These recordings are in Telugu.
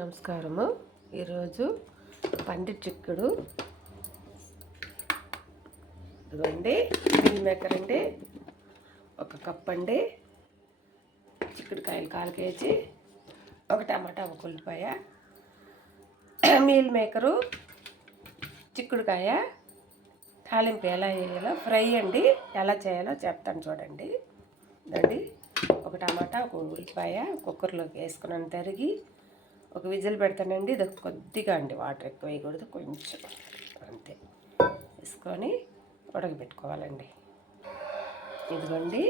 నమస్కారము. ఈరోజు పంది చిక్కుడు ఇదిగోండి, మీల్ మేకర్ అండి, ఒక కప్ అండి, చిక్కుడుకాయలు 1/4 కేజీ, ఒక టమాటా, ఒక ఉల్లిపాయ, మీల్ మేకరు, చిక్కుడుకాయ తాలింపు ఎలా వేయాలో, ఫ్రై అండి ఎలా చేయాలో చెప్తాను చూడండి. ఇదండి ఒక టమాటా, ఒక ఉల్లిపాయ కుక్కర్లోకి వేసుకున్నాను, తరిగి ఒక విజిల్ పెడతానండి. ఇది కొద్దిగా అండి, వాటర్ ఎక్కువ వేయకూడదు, కొంచెం అంతే వేసుకొని ఉడకబెట్టుకోవాలండి. ఇదిగోండి,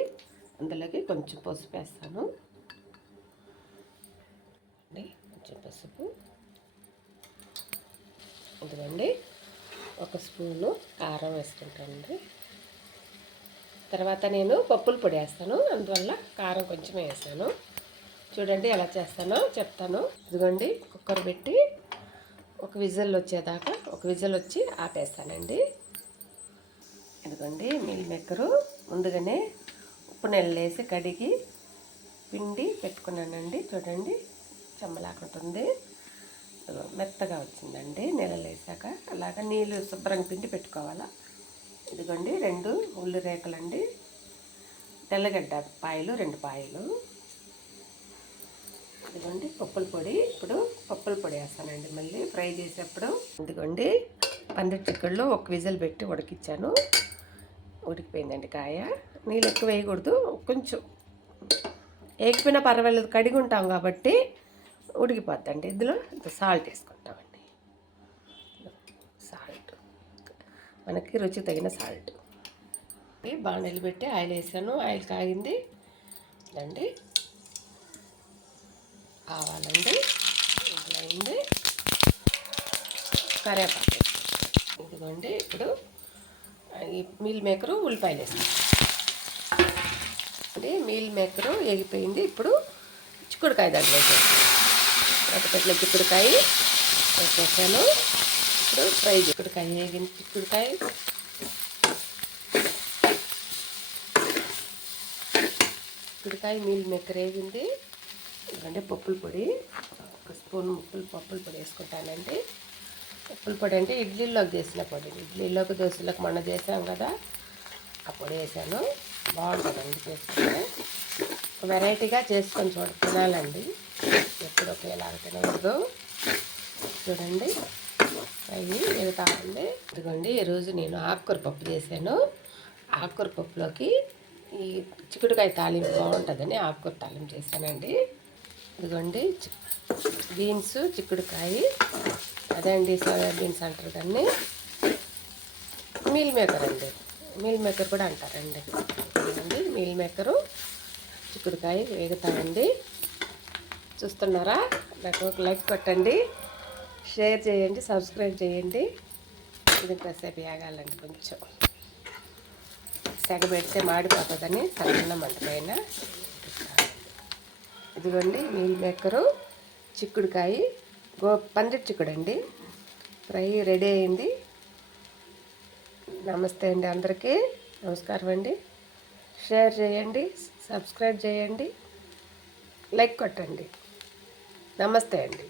అందులోకి కొంచెం పసుపు వేస్తాను అండి, కొంచెం పసుపు. ఇదిగోండి, ఒక స్పూను కారం వేసుకుంటానండి. తర్వాత నేను పప్పుల పొడి వేస్తాను, అందువల్ల కారం కొంచెం వేసాను. చూడండి ఎలా చేస్తానో చెప్తాను. ఇదిగోండి, కుక్కర్ పెట్టి ఒక విజిల్ వచ్చేదాకా, ఒక విజిల్ వచ్చి ఆపేస్తానండి. ఇదిగోండి, మీల్ మేకరు ముందుగానే ఉప్పు నీళ్ళు వేసి కడిగి పిండి పెట్టుకున్నానండి. చూడండి చెమ్మలాకుంటుంది, మెత్తగా వచ్చిందండి నీళ్ళు వేసాక. అలాగా నీళ్ళు శుభ్రంగా పిండి పెట్టుకోవాలా. ఇదిగోండి 2 ఉల్లి రేకలండి, తెల్లగడ్డ పాయలు 2 పాయలు. ఇదిగోండి పప్పుల పొడి. ఇప్పుడు పప్పుల పొడి వేస్తానండి మళ్ళీ ఫ్రై చేసేప్పుడు. ఇదిగోండి పంది చిక్కుళ్ళు ఒక విజిల్ పెట్టి ఉడికిచ్చాను, ఉడికిపోయిందండి కాయ. నీళ్ళు ఎక్కువ వేయకూడదు, కొంచెం వేయకపోయినా పర్వాలేదు, కడిగి ఉంటాం కాబట్టి ఉడికిపోద్దండి. ఇందులో సాల్ట్ వేసుకుంటామండి, సాల్ట్ మనకి రుచి తగిన సాల్ట్. బాణీలు పెట్టి ఆయిల్ వేసాను, ఆయిల్ కాగింది అండి. ఆవాలండి, అయింది, కరివేపాకు. ఇదిగోండి, ఇప్పుడు ఈ మీల్ మేకరు ఉల్లిపాయలు వేస్తాం అండి. మీల్ మేకరు వేగిపోయింది. ఇప్పుడు చిక్కుడుకాయ దాంట్లో వేసేసాను, చిక్కుడుకాయ వేసేసాను. ఇప్పుడు ఫ్రై చిక్కుడుకాయ వేగింది, చిక్కుడుకాయ మీల్ మేకర్ వేగింది. ఎందుకంటే పప్పుల పొడి, ఒక స్పూన్ పప్పుల పొడి వేసుకుంటానండి. పప్పుల పొడి అంటే ఇడ్లీలోకి చేసిన పొడి, ఇడ్లీలోకి దోశలోకి మొన్న చేసాం కదా, ఆ పొడి వేసాను. బాగుంటుందండి చేసుకుంటే, వెరైటీగా చేసుకొని తినాలండి, ఎప్పుడు ఒకేలాగా తినకూడదు. చూడండి అవి వెళ్తా ఉంది. ఇదిగోండి, ఈరోజు నేను ఆకుకూర పప్పు చేశాను. ఆకుకూర పప్పులోకి ఈ చిక్కుడుకాయ తాలింపు బాగుంటుందని ఆకుకూర తాలింపు చేశానండి. ఇదిగోండి బీన్స్, చిక్కుడుకాయ, అదే అండి సోయా బీన్స్ అంటారు దాన్ని, మీల్ మేకర్ అండి, మీల్ మేకర్ కూడా అంటారండి. ఇదిగోండి మీల్ మేకరు, చిక్కుడుకాయ వేగుతాయండి. చూస్తున్నారా? నాకు ఒక లైక్ కొట్టండి, షేర్ చేయండి, సబ్స్క్రైబ్ చేయండి. ఇది కాసేపు వేగాలండి, కొంచెం సెగ పెడితే మాడిపోతుందని సన్న మంట పైన. ఇదిగోండి మీల్ మేకరు, చిక్కుడుకాయ, పంది చిక్కుడు అండి, ఫ్రై రెడీ అయింది. నమస్తే అండి, అందరికీ నమస్కారం అండి. షేర్ చేయండి, సబ్స్క్రైబ్ చేయండి, లైక్ కొట్టండి. నమస్తే అండి.